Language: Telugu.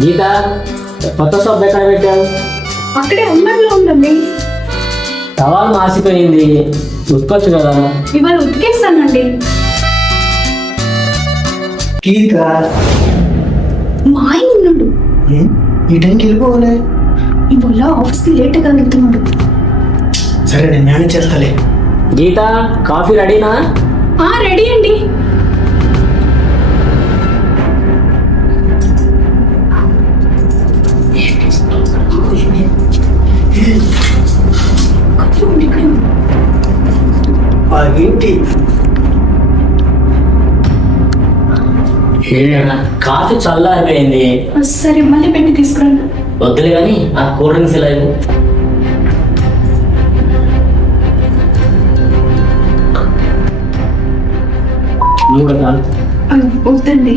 గీత, కొత్త సబ్బు ఎక్కడ పెట్టావు? అక్కడే అంగట్లో ఉందండి. టవల్ మాసిపోయింది, ఉతుకొచ్చు కదా. ఇవాళ ఉతికేస్తానండి. గీత మా ఆయన ఉన్నాడు. ఈ టైంకి వెళ్ళిపోవాలి. ఇవాళ ఆఫీస్కి లేట్గా వెళ్తున్నాడు. సరే నేను మేనేజ్ చేస్తాలే. గీత, కాఫీ రెడీనా? రెడీ అండి. ఏంటి కాఫీ చల్లారిపోయింది. సరే మళ్ళీ పెట్టి తీసుకురండి. వద్దులే కానీ ఆ కూల్ డ్రింక్స్ ఇలా ఇవ్వు. వద్దండి.